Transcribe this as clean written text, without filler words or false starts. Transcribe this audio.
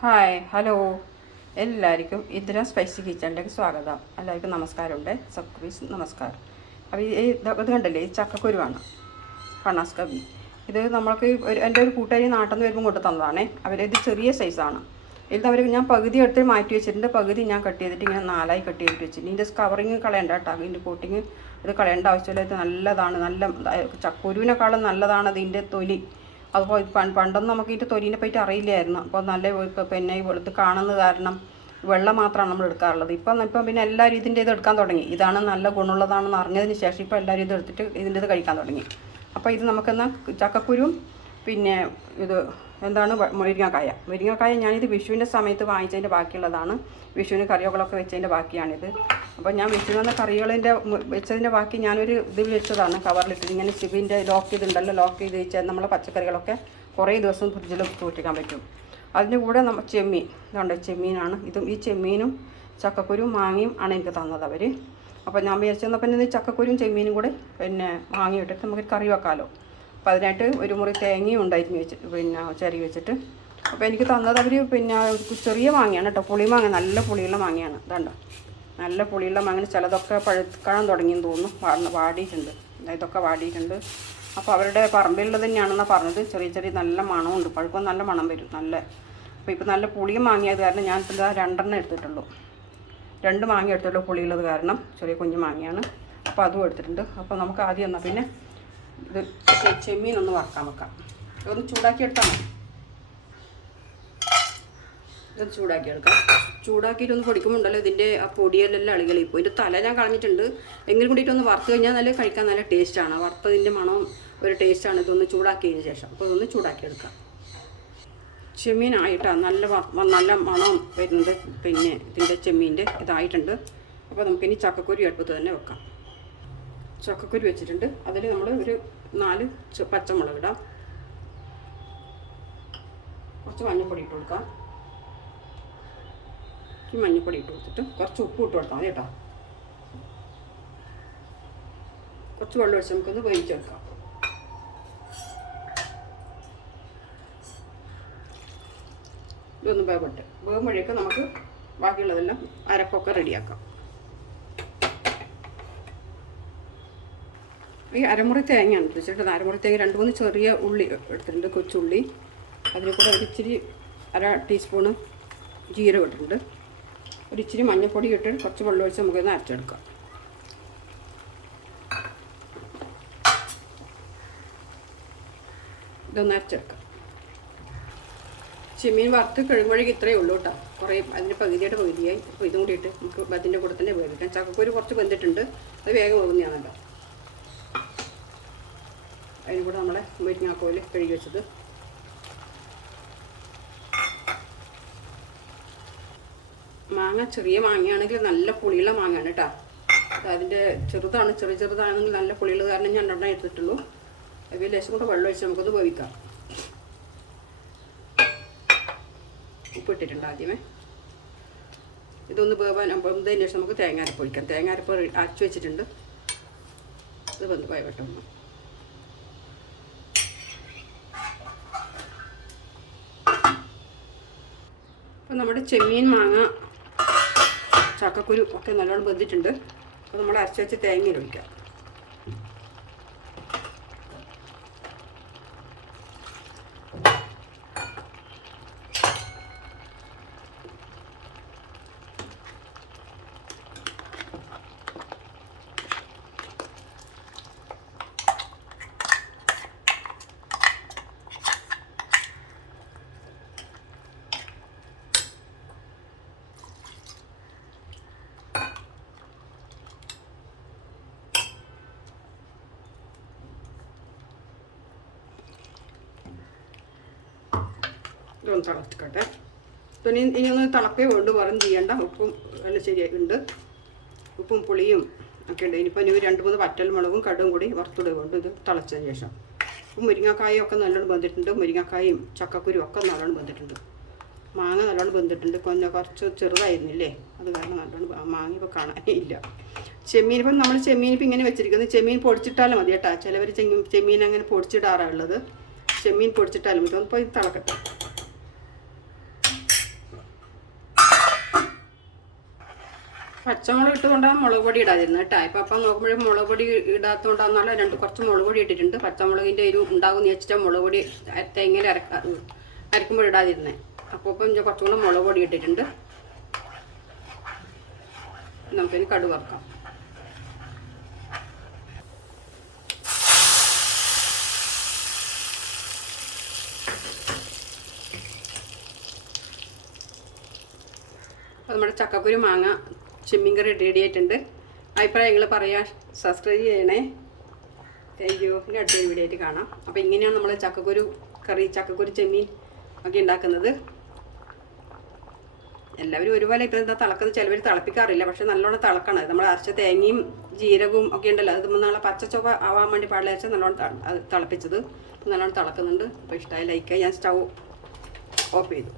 Hi hello എല്ലാവർക്കും ഇതിര spicy കിച്ചണിലേക്ക് സ്വാഗതം. എല്ലാവർക്കും നമസ്കാരമുണ്ട്. സബ്സ്ക്രൈബ് നമസ്കാരം. അപ്പോൾ ഇത് കണ്ടില്ലേ, ഈ ചക്കക്കുരുവാണ് ഫണാസ് കബി. ഇത് നമ്മൾക്ക് എൻ്റെ ഒരു കൂട്ടുകാരി നാട്ടിൽ നിന്ന് വരുമ്പോൾ കൊണ്ട് തന്നതാണേ. അവരിത് ചെറിയ സൈസാണ്. ഇത് അവർ ഞാൻ പകുതി എടുത്ത് മാറ്റി വെച്ചിട്ടുണ്ട്. പകുതി ഞാൻ കട്ട് ചെയ്തിട്ട് ഇങ്ങനെ 4ആയി കട്ട് ചെയ്തിട്ട് വെച്ചിട്ടുണ്ട്. ഇതിൻ്റെ കവറിങ് കളയണ്ട കേട്ടോ, ഇതിൻ്റെ കോട്ടിങ് ഇത് കളയേണ്ട ആവശ്യമില്ല. ഇത് നല്ലതാണ്, നല്ല ചക്കുരുവിനേക്കാളും നല്ലതാണ് ഇതിൻ്റെ തൊലി. അപ്പോൾ പണ്ടൊന്നും നമുക്ക് ഇതിൻ്റെ തൊലീനെ പറ്റി അറിയില്ലായിരുന്നു. അപ്പോൾ നല്ല പിന്നെ വെളുത്ത് കാണുന്ന കാരണം വെള്ളം മാത്രമാണ് നമ്മൾ എടുക്കാറുള്ളത്. ഇപ്പം പിന്നെ എല്ലാവരും ഇതിൻ്റെ ഇത് എടുക്കാൻ തുടങ്ങി. ഇതാണ് നല്ല ഗുണമുള്ളതാണെന്ന് അറിഞ്ഞതിന് ശേഷം ഇപ്പോൾ എല്ലാവരും ഇത് എടുത്തിട്ട് ഇതിൻ്റെ ഇത് കഴിക്കാൻ തുടങ്ങി. അപ്പോൾ ഇത് നമുക്കെന്നാൽ ചക്കക്കുരും പിന്നെ ഇത് എന്താണ് മുരിങ്ങക്കായ ഞാനിത് വിഷുവിൻ്റെ സമയത്ത് വാങ്ങിച്ചതിൻ്റെ ബാക്കിയുള്ളതാണ്. വിഷുവിന് കറികളൊക്കെ വെച്ചതിൻ്റെ ബാക്കിയാണിത്. അപ്പോൾ ഞാൻ വിഷുവിന് വന്ന കറികളിൻ്റെ വെച്ചതിൻ്റെ ബാക്കി ഞാനൊരു ഇതിൽ വെച്ചതാണ്, കവറിലിട്ട് ഇങ്ങനെ സിബിൻ്റെ ലോക്ക് ചെയ്തിട്ടുണ്ടല്ലോ, ലോക്ക് ചെയ്ത് വെച്ചാൽ നമ്മളെ പച്ചക്കറികളൊക്കെ കുറേ ദിവസം ഫ്രിഡ്ജിൽ സൂക്ഷിക്കാൻ പറ്റും. അതിൻ്റെ കൂടെ ചെമ്മീൻ ഇതുണ്ട്, ചെമ്മീനാണ് ഇതും. ഈ ചെമ്മീനും ചക്കക്കുരും മാങ്ങയും ആണ് എനിക്ക് തന്നത് അവർ. അപ്പോൾ ഞാൻ വിചാരിച്ചപ്പോൾ ഇന്ന് ചക്കക്കുരും ചെമ്മീനും കൂടെ പിന്നെ വാങ്ങിയിട്ടിട്ട് നമുക്ക് കറി വെക്കാമല്ലോ. അപ്പോൾ അതിനായിട്ട് ഒരു മുറി തേങ്ങയും ഉണ്ടായിരുന്നു പിന്നെ ചിരകി വെച്ചിട്ട്. അപ്പോൾ എനിക്ക് തന്നത് അവർ പിന്നെ ചെറിയ മാങ്ങയാണ് കേട്ടോ, പുളിമാങ്ങ, നല്ല പുളിയുള്ള മാങ്ങയാണ്. ഇതുണ്ടോ, നല്ല പുളിയുള്ള മാങ്ങ. ചിലതൊക്കെ പഴുക്കാൻ തുടങ്ങിയെന്ന് തോന്നുന്നു, വാടിയിട്ടുണ്ട്. ഇതൊക്കെ വാടിയിട്ടുണ്ട്. അപ്പോൾ അവരുടെ പറമ്പിലുള്ളത് തന്നെയാണെന്നാണ് പറഞ്ഞത്. ചെറിയ നല്ല മണമുണ്ട്, പഴുപ്പം നല്ല മണം വരും നല്ല. അപ്പോൾ ഇപ്പോൾ നല്ല പുളിയും മാങ്ങിയത് കാരണം ഞാൻ ഇപ്പോൾ 2 എടുത്തിട്ടുള്ളൂ. 2 മാങ്ങ എടുത്തിട്ടുള്ളൂ പുളിയുള്ളത് കാരണം. ചെറിയ കുഞ്ഞു മാങ്ങയാണ്. അപ്പോൾ അതും എടുത്തിട്ടുണ്ട്. അപ്പോൾ നമുക്ക് ആദ്യം എന്നാൽ പിന്നെ ഇത് ചെമ്മീനൊന്ന് വറക്കാൻ വെക്കാം. ഇതൊന്ന് ചൂടാക്കി എടുത്താൽ മതി. ഇതൊന്ന് ചൂടാക്കി എടുക്കാം. ചൂടാക്കിയിട്ടൊന്ന് പൊടിക്കുമ്പോണ്ടല്ലോ ഇതിൻ്റെ ആ പൊടിയെല്ലാം അളികളി. ഇപ്പോൾ ഇതിൻ്റെ തല ഞാൻ കളഞ്ഞിട്ടുണ്ട്. എങ്കിലും കൂടിയിട്ടൊന്ന് വറുത്ത് കഴിഞ്ഞാൽ നല്ല കഴിക്കാൻ നല്ല ടേസ്റ്റാണ്. വറുത്തതിൻ്റെ മണവും ഒരു ടേസ്റ്റാണ് ഇതൊന്ന് ചൂടാക്കിയതിന് ശേഷം. അപ്പോൾ ഇതൊന്ന് ചൂടാക്കി എടുക്കാം. ചെമ്മീനായിട്ടാണ് നല്ല മണം വരുന്നത്. പിന്നെ ഇതിൻ്റെ ചെമ്മീൻ്റെ ഇതായിട്ടുണ്ട്. അപ്പോൾ നമുക്കിനി ചക്കക്കുരു അടുപ്പത്ത് തന്നെ വെക്കാം. ചക്കക്കുരു വെച്ചിട്ടുണ്ട്. അതിൽ നമ്മൾ ഒരു 4 പച്ചമുളക് ഇടാം. കുറച്ച് മഞ്ഞൾപ്പൊടി ഇട്ട് കൊടുക്കാം. മഞ്ഞൾപ്പൊടി ഇട്ട് കൊടുത്തിട്ട് കുറച്ച് ഉപ്പ് ഇട്ട് കൊടുത്താൽ മതി കേട്ടോ. കുറച്ച് വെള്ളം ഒഴിച്ച് നമുക്കൊന്ന് വേവിച്ചെടുക്കാം. ഇതൊന്ന് വേകുമ്പോഴേക്ക് നമുക്ക് ബാക്കിയുള്ളതെല്ലാം അരപ്പൊക്കെ റെഡിയാക്കാം. ഈ അരമുറി തേങ്ങയാണ് വെച്ചിട്ട്. അരമുറി തേങ്ങ 2-3 ചെറിയ ഉള്ളി എടുത്തിട്ടുണ്ട്, കൊച്ചുള്ളി. അതിൽ കൂടെ ഒരു ഇച്ചിരി 1/2 ടീസ്പൂണ് ജീരകം ഇട്ടിട്ടുണ്ട്. ഒരു ഇച്ചിരി മഞ്ഞൾപ്പൊടി ഇട്ട് കുറച്ച് വെള്ളം ഒഴിച്ച് നമുക്കൊന്ന് അരച്ചെടുക്കാം. ഇതൊന്ന് അരച്ചെടുക്കാം. ചെമ്മീൻ വറുത്ത് കഴുകുമ്പോഴേക്ക് ഇത്രയേ ഉള്ളൂ കേട്ടോ. കുറേ അതിൻ്റെ പകുതിയായി. അപ്പോൾ ഇതും കൂടി ഇട്ട് നമുക്ക് അതിൻ്റെ കൂടെ തന്നെ വേവിക്കാം. ചക്കക്കുരു കുറച്ച് വെന്തിട്ടുണ്ട്, അത് വേഗം വേകുന്നതാണല്ലോ. അതിന് കൂടെ നമ്മളെ മുരിങ്ങാക്കോല് കഴുകി വെച്ചത്. മാങ്ങ ചെറിയ മാങ്ങയാണെങ്കിൽ നല്ല പുളിയുള്ള മാങ്ങയാണ് കേട്ടോ. അതിൻ്റെ ചെറുതാണ്, ചെറുതാണെങ്കിൽ നല്ല പുളിയുള്ളത് കാരണം ഞാൻ 2 എടുത്തിട്ടുള്ളൂ. അതിൽ ലേശം കൂടെ വെള്ളം ഒഴിച്ച് നമുക്കൊന്ന് വേവിക്കാം. ഉപ്പിട്ടിട്ടുണ്ട് ആദ്യമേ. ഇതൊന്ന് വെന്തതിന് ശേഷം നമുക്ക് തേങ്ങാരപ്പ് ഒഴിക്കാം. തേങ്ങാരപ്പ് അരച്ച് വെച്ചിട്ടുണ്ട്. ഇത് വെന്ത് പോയവട്ടെ. അപ്പോൾ നമ്മുടെ ചെമ്മീൻ, മാങ്ങ, ചക്കക്കുരു ഒക്കെ നല്ലോണം വെന്തിട്ടുണ്ട്. അപ്പോൾ നമ്മൾ അരച്ച് വെച്ച് തേങ്ങയിൽ ഒഴിക്കാം. ഇതൊന്ന് തിളച്ചിക്കട്ടെ. പിന്നെ ഇനിയൊന്ന് തിളപ്പേ വേണ്ട, വേറെ ചെയ്യേണ്ട. ഉപ്പും എല്ലാം ശരിയായിട്ടുണ്ട്. ഉപ്പും പുളിയും ഒക്കെ ഉണ്ട്. ഇനിയിപ്പോൾ ഇനി 2-3 വറ്റൽമുളകും കടുകും കൂടി വറുത്തിടുകൊണ്ട് ഇത് തിളച്ചതിന് ശേഷം. മുരിങ്ങക്കായും ഒക്കെ നല്ലോണം വെന്തിട്ടുണ്ട്. മുരിങ്ങക്കായും ചക്കക്കുരും ഒക്കെ നല്ലോണം വെന്തിട്ടുണ്ട്. മാങ്ങ നല്ലോണം വെന്തിട്ടുണ്ട്. കുറച്ച് ചെറുതായിരുന്നില്ലേ, അത് കാരണം നല്ലോണം മാങ്ങ ഇപ്പോൾ കാണാനേ ഇല്ല. ചെമ്മീൻ ഇപ്പം നമ്മൾ ചെമ്മീൻ ഇങ്ങനെ വെച്ചിരിക്കുന്നത്. ചെമ്മീൻ പൊടിച്ചിട്ടാലും മതി കേട്ടോ. ചിലവർ ചെമ്മീൻ അങ്ങനെ പൊടിച്ചിടാറുള്ളത്. ചെമ്മീൻ പൊടിച്ചിട്ടാലും മതി. ഇപ്പോൾ ഇത് തിളക്കട്ടെ. പച്ചമുളക് ഇട്ടുകൊണ്ടാണ് മുളക് പൊടി ഇടാതിരുന്നത് കേട്ടോ. ഇപ്പം അപ്പം നോക്കുമ്പോഴും മുളക് പൊടി ഇടാത്തതുകൊണ്ടാണെന്നുള്ള കുറച്ച് മുളക് പൊടി ഇട്ടിട്ടുണ്ട്. പച്ചമുളകിൻ്റെ ഒരു ഉണ്ടാകുമെന്ന് വെച്ചിട്ട് മുളക് പൊടി തേങ്ങയിൽ അരക്കുമ്പോൾ ഇടാതിരുന്നത്. അപ്പോൾ ഇപ്പം ഞാൻ കുറച്ചും കൂടെ മുളക് പൊടി ഇട്ടിട്ടുണ്ട്. നമുക്കിനി കടുക് വറുക്കാം. അപ്പോൾ നമ്മുടെ ചക്കക്കുരു മാങ്ങ ചെമ്മീൻ കറി റെഡി ആയിട്ടുണ്ട്. അഭിപ്രായങ്ങൾ പറയാൻ സബ്സ്ക്രൈബ് ചെയ്യണേ. Thank you. ഇനി അടുത്തൊരു വീഡിയോ ആയിട്ട് കാണാം. അപ്പോൾ ഇങ്ങനെയാണ് നമ്മൾ ചക്കക്കുരു കറി, ചക്കക്കുരു ചെമ്മീൻ ഒക്കെ ഉണ്ടാക്കുന്നത്. എല്ലാവരും ഒരുപോലെ ഇപ്പോൾ എന്താ തിളക്കുന്നത്, ചിലവർ തിളപ്പിക്കാറില്ല. പക്ഷെ നല്ലോണം തിളക്കണം. നമ്മൾ അരച്ച തേങ്ങയും ജീരകവും ഒക്കെ ഉണ്ടല്ലോ, അത് നാളെ പച്ചച്ചൊവ ആവാൻ വേണ്ടി പാടില്ല വെച്ചാൽ നല്ലോണം അത് തിളപ്പിച്ചത് നല്ലോണം തിളക്കുന്നുണ്ട്. അപ്പോൾ ഇഷ്ടമായി ലൈക്ക്. ഞാൻ സ്റ്റൗ ഓഫ് ചെയ്തു.